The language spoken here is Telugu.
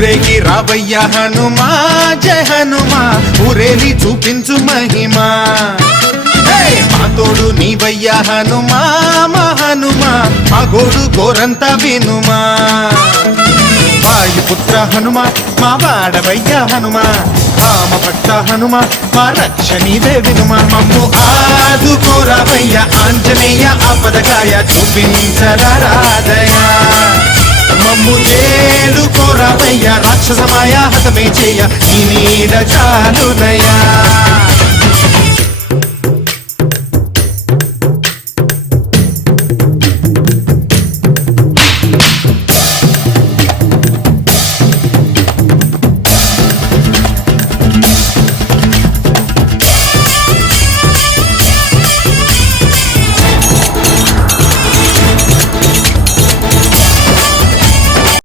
ఊరేగి రావయ్య హనుమా జయ హనుమా ఊరేలి చూపించు మహిమా మా తోడు నీవయ్య హనుమా మా హనుమా మా గోడు గోరంత వినుమా వాయుపుత్ర హనుమా మా వాడవయ్య హనుమా రామ భక్త హనుమా మా రక్షణీదే వినుమా మమ్ము ఆదుకోరావయ్య ఆంజనేయ ఆపదకాయ చూపించరాదయా మమ్ము చేలుకోరావయ్య రాక్షసమాయ హతమే చేయ నీ నీడ చాలునయా